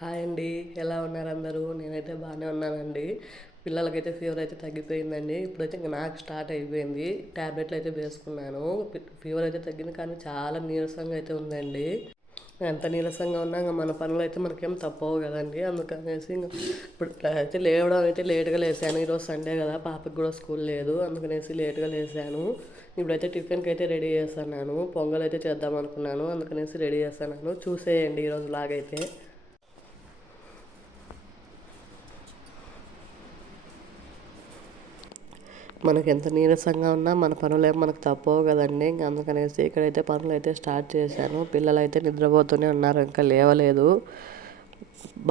Hi అండి. ఎలా ఉన్నారు అందరూ? నేనైతే బాగానే ఉన్నానండి. పిల్లలకైతే ఫీవర్ అయితే తగ్గిపోయిందండి. ఇప్పుడైతే ఇంక నాకు స్టార్ట్ అయిపోయింది. ట్యాబ్లెట్లు అయితే వేసుకున్నాను. ఫీవర్ అయితే తగ్గింది, కానీ చాలా నీరసంగా అయితే ఉందండి. ఎంత నీరసంగా ఉన్నా ఇంకా మన పనులు అయితే మనకేం తప్పవు కదండి. అందుకనేసి ఇంకా ఇప్పుడు అయితే లేవడం అయితే లేట్గా లేసాను. ఈరోజు సండే కదా, పాపకి కూడా స్కూల్ లేదు, అందుకనేసి లేట్గా లేసాను. ఇప్పుడైతే టిఫిన్కి అయితే రెడీ చేస్తున్నాను. పొంగల్ అయితే చేద్దాం అనుకున్నాను, అందుకనేసి రెడీ చేస్తున్నాను. చూసేయండి ఈరోజు లాగైతే. మనకి ఎంత నీరసంగా ఉన్నా మన పనులు మనకు తప్పవు కదండి. ఇంక అందుకనేసి ఇక్కడైతే పనులు అయితే స్టార్ట్ చేశాను. పిల్లలు అయితే నిద్రపోతూనే ఉన్నారు, ఇంకా లేవలేదు.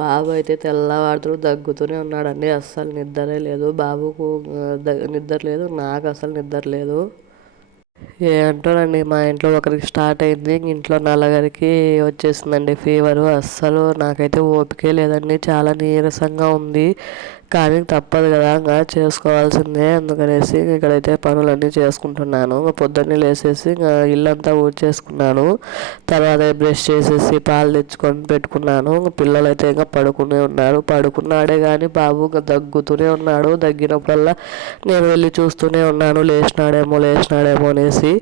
బాబు అయితే తెల్లవాడుతూ దగ్గుతూనే ఉన్నాడండి. అస్సలు నిద్రే లేదు బాబుకు. నిద్ర లేదు, నాకు అసలు నిద్ర లేదు. ఏంటోనండి, మా ఇంట్లో ఒకరికి స్టార్ట్ అయింది, ఇంట్లో నలుగురికి వచ్చేసిందండి ఫీవరు. అస్సలు నాకైతే ఓపికే లేదండి, చాలా నీరసంగా ఉంది. కానీ తప్పదు కదా, ఇంకా చేసుకోవాల్సిందే. అందుకనేసి ఇక్కడైతే పనులన్నీ చేసుకుంటున్నాను. పొద్దున్నే లేసేసి ఇంకా ఇల్లంతా ఊడ్చేసుకున్నాను. తర్వాత బ్రష్ చేసేసి పాలు తెచ్చుకొని పెట్టుకున్నాను. పిల్లలు అయితే ఇంకా పడుకునే ఉన్నారు. పడుకున్నాడే కానీ బాబు ఇంకా దగ్గుతూనే ఉన్నాడు. దగ్గినప్పుడల్లా నేను వెళ్ళి చూస్తూనే ఉన్నాను, లేచినాడేమో అనేసి.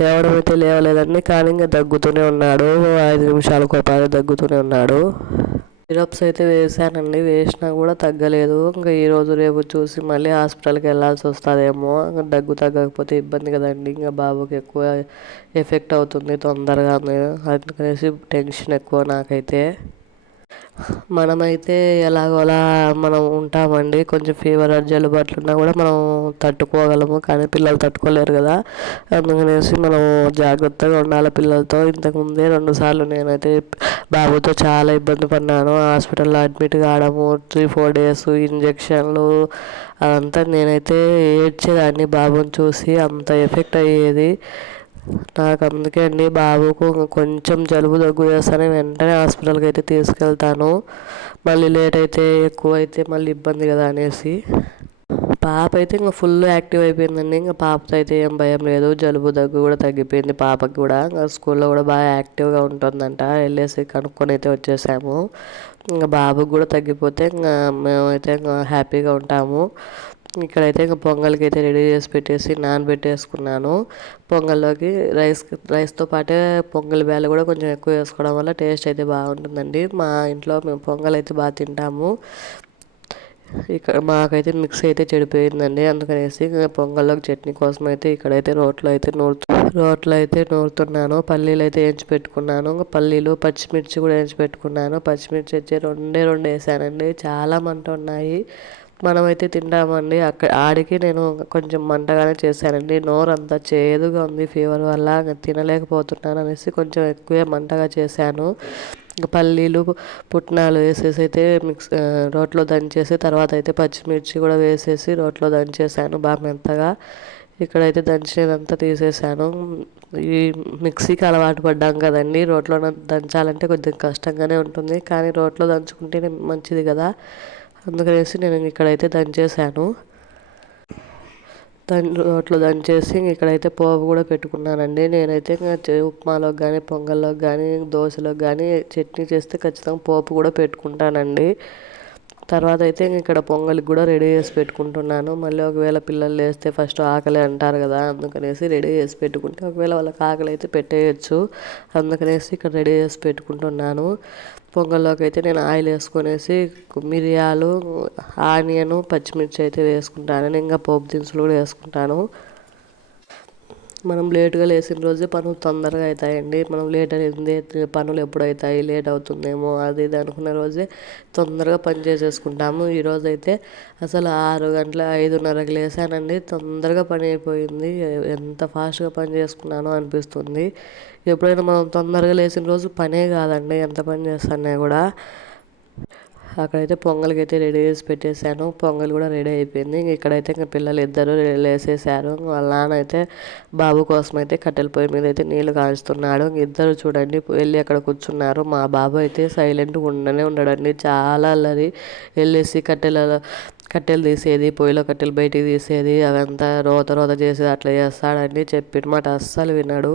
లేవడం అయితే లేవలేదండి, కానీ ఇంకా దగ్గుతూనే ఉన్నాడు. 5 నిమిషాలకు ఒకసారి దగ్గుతూనే ఉన్నాడు. సిరప్స్ అయితే వేసానండి, వేసినా కూడా తగ్గలేదు. ఇంకా ఈరోజు రేపు చూసి మళ్ళీ హాస్పిటల్కి వెళ్ళాల్సి వస్తుందేమో. ఇంకా దగ్గు తగ్గకపోతే ఇబ్బంది కదండి, ఇంకా బాబుకి ఎక్కువ ఎఫెక్ట్ అవుతుంది తొందరగా. అందుకనేసి టెన్షన్ ఎక్కువ నాకైతే. మనమైతే ఎలాగోలా మనం ఉంటామండి. కొంచెం ఫీవర్ జలుబు అట్లున్నా కూడా మనం తట్టుకోగలము, కానీ పిల్లలు తట్టుకోలేరు కదా. అందుకనేసి మనం జాగ్రత్తగా ఉండాలి పిల్లలతో. ఇంతకుముందే 2 సార్లు నేనైతే బాబుతో చాలా ఇబ్బంది పడినాను. హాస్పిటల్లో అడ్మిట్ కావడము, 3-4 డేస్ ఇంజక్షన్లు, అదంతా నేనైతే ఏడ్చేదాన్ని బాబుని చూసి. అంత ఎఫెక్ట్ అయ్యేది నాకు. అందుకే అండి, బాబుకు కొంచెం జలుబు దగ్గు చేస్తానే వెంటనే హాస్పిటల్కి అయితే తీసుకెళ్తాను. మళ్ళీ లేట్ అయితే ఎక్కువ అయితే మళ్ళీ ఇబ్బంది కదా అనేసి. పాప అయితే ఇంకా ఫుల్ యాక్టివ్ అయిపోయిందండి. ఇంకా పాపతో అయితే ఏం భయం లేదు. జలుబు దగ్గు కూడా తగ్గిపోయింది పాపకి కూడా. ఇంకా స్కూల్లో కూడా బాగా యాక్టివ్గా ఉంటుందంట. వెళ్ళేసి కనుక్కొని అయితే వచ్చేసాము. ఇంకా బాబుకి కూడా తగ్గిపోతే ఇంకా మేమైతే ఇంకా హ్యాపీగా ఉంటాము. ఇక్కడైతే ఇంకా పొంగల్కి అయితే రెడీ చేసి పెట్టేసి నానబెట్టేసుకున్నాను. పొంగల్లోకి రైస్తో పాటే పొంగల్ బ్యాలు కూడా కొంచెం ఎక్కువ వేసుకోవడం వల్ల టేస్ట్ అయితే బాగుంటుందండి. మా ఇంట్లో మేము పొంగల్ అయితే బాగా తింటాము. ఇక్కడ మాకైతే మిక్సీ అయితే చెడిపోయిందండి, అందుకనేసి పొంగల్లోకి చట్నీ కోసం అయితే ఇక్కడైతే రోట్లో అయితే నూరుతున్నాను. పల్లీలు అయితే వేయించి పెట్టుకున్నాను. పల్లీలు పచ్చిమిర్చి కూడా వేయించి పెట్టుకున్నాను. పచ్చిమిర్చి అయితే రెండు వేసానండి, చాలా మంట ఉన్నాయి. మనమైతే తింటామండి. ఆడికి నేను కొంచెం మంటగానే చేశానండి. నోరు అంతా చేదుగా ఉంది ఫీవర్ వల్ల, తినలేకపోతున్నాను అనేసి కొంచెం ఎక్కువే మంటగా చేశాను. పల్లీలు పుట్నాలు వేసేసి అయితే రోట్లో దంచేసి, తర్వాత అయితే పచ్చిమిర్చి కూడా వేసేసి రోట్లో దంచేసాను బాగా మెత్తగా. ఇక్కడైతే దంచినదంతా తీసేసాను. ఈ మిక్సీకి అలవాటు పడ్డాం కదండి, రోట్లో దంచాలంటే కొద్దిగా కష్టంగానే ఉంటుంది, కానీ రోట్లో దంచుకుంటేనే మంచిది కదా. అందుకనేసి నేను ఇక్కడైతే దంచేసాను. రోట్లో దంచేసి ఇక్కడైతే పోపు కూడా పెట్టుకున్నానండి. నేనైతే ఉప్మాలోకి కానీ, పొంగల్లోకి కానీ, దోశలోకి కానీ చట్నీ చేస్తే ఖచ్చితంగా పోపు కూడా పెట్టుకుంటానండి. తర్వాత అయితే ఇక్కడ పొంగల్కి కూడా రెడీ చేసి పెట్టుకుంటున్నాను. మళ్ళీ ఒకవేళ పిల్లలు లేస్తే ఫస్ట్ ఆకలి అంటారు కదా, అందుకనేసి రెడీ చేసి పెట్టుకుంటే ఒకవేళ వాళ్ళకి ఆకలి అయితే పెట్టేయచ్చు. అందుకనేసి ఇక్కడ రెడీ చేసి పెట్టుకుంటున్నాను. పొంగల్లోకి అయితే నేను ఆయిల్ వేసుకొనేసి మిరియాలు, ఆనియన్, పచ్చిమిర్చి అయితే వేసుకుంటాను. ఇంకా పోపు దినుసులు కూడా వేసుకుంటాను. మనం లేటుగా లేచిన రోజే పనులు తొందరగా అవుతాయండి. మనం లేట్ అయింది, పనులు ఎప్పుడు అవుతాయి, లేట్ అవుతుందేమో అది ఇది అనుకున్న రోజే తొందరగా పని చేసేసుకుంటాము. ఈరోజు అయితే అసలు 6 గంటల 5:30కి లేసానండి. తొందరగా పని అయిపోయింది. ఎంత ఫాస్ట్గా పని చేసుకున్నానో అనిపిస్తుంది. ఎప్పుడైనా మనం తొందరగా లేచిన రోజు పనే కాదండి, ఎంత పని చేస్తున్నా కూడా. అక్కడైతే పొంగల్కి అయితే రెడీ చేసి పెట్టేశాను. పొంగల్ కూడా రెడీ అయిపోయింది. ఇక్కడైతే ఇంకా పిల్లలు ఇద్దరు లేసేసారు. వాళ్ళ నాన్న అయితే బాబు కోసం అయితే కట్టెల పొయ్యి మీద అయితే నీళ్లు కాల్చుతున్నాడు. ఇద్దరు చూడండి వెళ్ళి అక్కడ కూర్చున్నారు. మా బాబు అయితే సైలెంట్గా ఉండనే ఉండడండి, చాలా అల్లరి. వెళ్ళేసి కట్టెలు తీసేది, పొయ్యిలో కట్టెలు బయటికి తీసేది, అవంతా రోత రోత చేసేది అట్లా చేస్తాడని చెప్పిన మాట అస్సలు వినడు.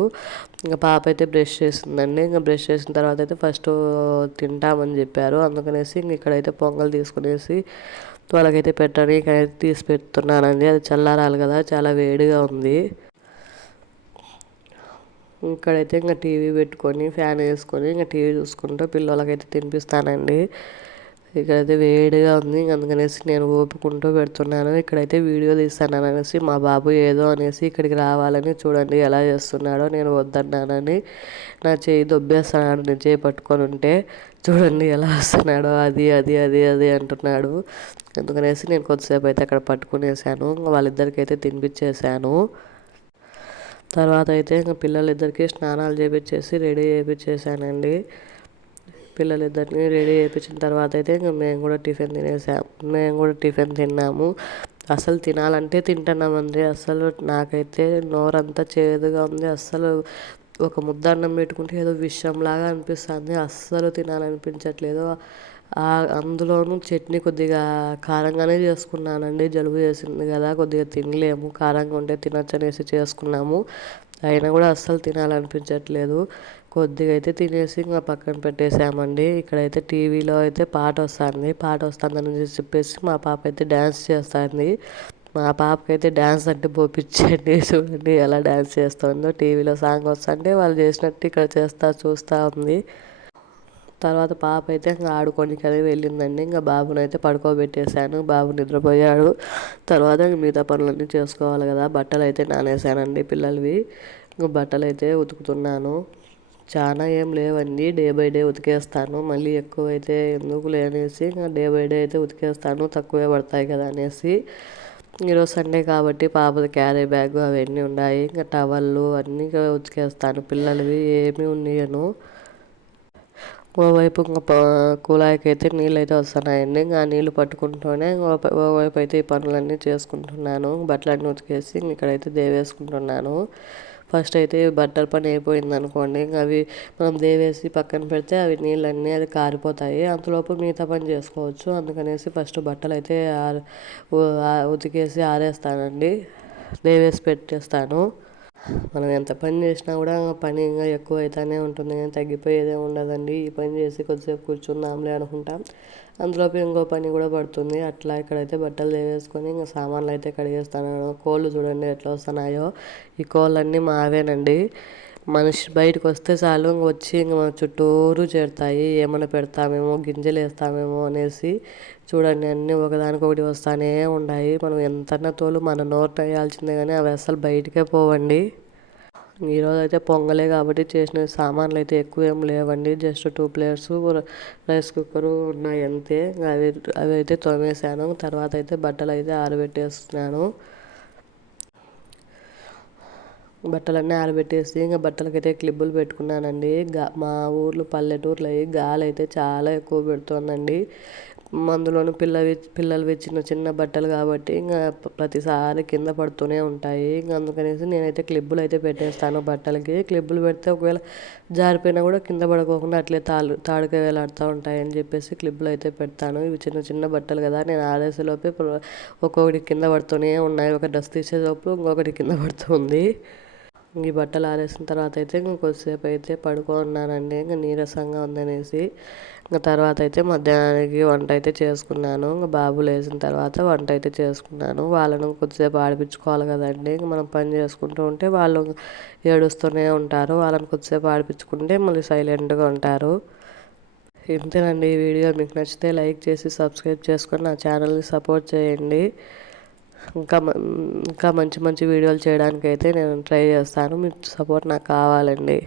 ఇంకా పాప అయితే బ్రష్ చేసిందండి. ఇంకా బ్రష్ చేసిన తర్వాత అయితే ఫస్ట్ తింటామని చెప్పారు. అందుకనేసి ఇంక ఇక్కడైతే పొంగల్ తీసుకునేసి వాళ్ళకైతే పెట్టని ఇక్కడైతే తీసి పెడుతున్నానండి. అది చల్లారాలి కదా, చాలా వేడిగా ఉంది. ఇక్కడైతే ఇంకా టీవీ పెట్టుకొని ఫ్యాన్ వేసుకొని ఇంకా టీవీ చూసుకుంటూ పిల్లలకైతే తినిపిస్తానండి. ఇక్కడైతే వేడిగా ఉంది, అందుకనేసి నేను ఊపుకుంటూ పెడుతున్నాను. ఇక్కడైతే వీడియో తీస్తాను అనేసి మా బాబు ఏదో అనేసి ఇక్కడికి రావాలని చూడండి ఎలా చేస్తున్నాడో. నేను వద్దన్నానని నా చేయి దొబ్బేస్తున్నాడు, నేను చేయి పట్టుకొని ఉంటే చూడండి ఎలా వస్తున్నాడో. అది అది అది అది అంటున్నాడు. అందుకనేసి నేను కొద్దిసేపు అయితే అక్కడ పట్టుకునేసాను. వాళ్ళిద్దరికి అయితే తినిపించేసాను. తర్వాత అయితే ఇంకా పిల్లలిద్దరికి స్నానాలు చేపించేసి రెడీ చేయించేసానండి. పిల్లలిద్దరిని రెడీ చేయించిన తర్వాత అయితే ఇంకా మేము కూడా టిఫిన్ తిన్నాము. అసలు తినాలంటే తింటున్నామండి. అసలు నాకైతే నోరంతా చేదుగా ఉంది. అస్సలు ఒక ముద్ద అన్నం పెట్టుకుంటే ఏదో విషంలాగా అనిపిస్తుంది. అస్సలు తినాలనిపించట్లేదు. అందులోనూ చట్నీ కొద్దిగా కారంగానే చేసుకున్నానండి. జలుబు చేసింది కదా, కొద్దిగా తినలేము, కారంగా ఉంటే తినొచ్చు అనేసి చేసుకున్నాము. అయినా కూడా అస్సలు తినాలనిపించట్లేదు. కొద్దిగా అయితే తినేసి ఇంకా పక్కన పెట్టేసామండి. ఇక్కడైతే టీవీలో అయితే పాట వస్తుందని చెప్పేసి మా పాప అయితే డ్యాన్స్ చేస్తుంది. మా పాపకైతే డ్యాన్స్ అంటే పోపించండి. చూడండి ఎలా డ్యాన్స్ చేస్తుందో. టీవీలో సాంగ్ వస్తుంటే వాళ్ళు చేసినట్టు ఇక్కడ చూస్తూ ఉంది. తర్వాత పాప అయితే ఇంకా ఆడుకోనికనే వెళ్ళిందండి. ఇంకా బాబుని అయితే పడుకోబెట్టేశాను. బాబు నిద్రపోయాడు. తర్వాత మిగతా పనులన్నీ చేసుకోవాలి కదా. బట్టలు అయితే నానేసానండి పిల్లలవి. ఇంకా బట్టలు అయితే ఉతుకుతున్నాను. చాలా ఏం లేవండి, డే బై డే ఉతికేస్తాను. మళ్ళీ ఎక్కువ అయితే ఎందుకు లేనేసి ఇంకా డే బై డే అయితే ఉతికేస్తాను, తక్కువే పడతాయి కదా అనేసి. ఈరోజు సండే కాబట్టి పాపది క్యారీ బ్యాగ్ అవన్నీ ఉన్నాయి. ఇంకా టవళ్ళు అన్నీ ఉతికేస్తాను. పిల్లలవి ఏమీ ఉన్నాయను. ఓవైపు ఇంకా కుళాయికి అయితే నీళ్ళు అయితే వస్తున్నాయండి. ఇంకా నీళ్ళు పట్టుకుంటూనే ఓవైపు అయితే ఈ పనులన్నీ చేసుకుంటున్నాను. బట్టలన్నీ ఉతికేసి ఇక్కడైతే దేవేసుకుంటున్నాను. ఫస్ట్ అయితే బట్టల పని అయిపోయింది అనుకోండి, ఇంకా అవి మనం దేవేసి పక్కన పెడితే అవి నీళ్ళన్నీ అది కారిపోతాయి. అంతలోపు మిగతా పని చేసుకోవచ్చు. అందుకనేసి ఫస్ట్ బట్టలు అయితే ఉతికేసి ఆరేస్తానండి, దేవేసి పెట్టేస్తాను. మనం ఎంత పని చేసినా కూడా పని ఇంకా ఎక్కువ అవుతూనే ఉంటుంది, కానీ తగ్గిపోయేదే ఉండదండి. ఈ పని చేసి కొద్దిసేపు కూర్చుందాంలే అనుకుంటాం, అందులోపు ఇంకో పని కూడా పడుతుంది. అట్లా ఇక్కడైతే బట్టలు వేసుకొని ఇంకా సామాన్లు అయితే కడిగేస్తాను. కోళ్ళు చూడండి ఎట్లా వస్తున్నాయో. ఈ కోళ్ళన్నీ మావేనండి. మనిషి బయటకు వస్తే చాలు వచ్చి ఇంక మన చుట్టూరు చేరుతాయి. ఏమైనా పెడతామేమో, గింజలు వేస్తామేమో అనేసి. చూడండి అన్నీ ఒకదానికొకటి వస్తూనే ఉన్నాయి. మనం ఎంతన్నా తోలు మన నోరు వేయాల్సిందే, కానీ అవి అసలు బయటకే పోవండి. ఈరోజు అయితే పొంగలే కాబట్టి చేసిన సామాన్లు అయితే ఎక్కువ ఏం లేవండి. జస్ట్ 2 ప్లేట్స్, రైస్ కుక్కరు ఉన్నాయి అంతే. అవి అయితే తోమేశాను. తర్వాత అయితే బట్టలు అయితే ఆరబెట్టేస్తున్నాను. బట్టలన్నీ ఆరబెట్టేసి ఇంకా బట్టలకైతే క్లిప్పులు పెట్టుకున్నానండి. మా ఊర్లో పల్లెటూర్లో గాలి అయితే చాలా ఎక్కువ పెడుతోందండి. అందులోనూ పిల్లలవి చిన్న చిన్న బట్టలు కాబట్టి ఇంకా ప్రతిసారి కింద పడుతూనే ఉంటాయి. ఇంకా అందుకనేసి నేనైతే క్లిప్పులు అయితే పెట్టేస్తాను బట్టలకి. క్లిప్పులు పెడితే ఒకవేళ జారిపోయినా కూడా కింద పడుకోకుండా అట్లే తాడుకే వేలాడుతూ ఉంటాయి అని చెప్పేసి క్లిప్పులు అయితే పెడతాను. ఇవి చిన్న చిన్న బట్టలు కదా, నేను ఆరేసేలోపే ఒక్కొక్కటి కింద పడుతూనే ఉన్నాయి. ఒక డ్రెస్ తీసేలోపు ఇంకొకటి కింద పడుతుంది. ఈ బట్టలు ఆరేసిన తర్వాత అయితే కొద్దిసేపు అయితే పడుకున్నానండి, ఇంకా నీరసంగా ఉందనేసి. ఇంకా తర్వాత అయితే మధ్యాహ్నానికి వంట అయితే చేసుకున్నాను. ఇంకా బాబు లేచిన తర్వాత వంట అయితే చేసుకున్నాను. వాళ్ళను కొద్దిసేపు ఆడిపించుకోవాలి కదండి. ఇంకా మనం పని చేసుకుంటూ ఉంటే వాళ్ళు ఏడుస్తూనే ఉంటారు. వాళ్ళని కొద్దిసేపు ఆడిపించుకుంటే మళ్ళీ సైలెంట్గా ఉంటారు. ఇంతేనండి ఈ వీడియో. మీకు నచ్చితే లైక్ చేసి సబ్స్క్రైబ్ చేసుకొని నా ఛానల్ని సపోర్ట్ చేయండి. ఇంకా మంచి మంచి వీడియోలు చేయడానికి అయితే నేను ట్రై చేస్తాను. మీ సపోర్ట్ నాకు కావాలండి.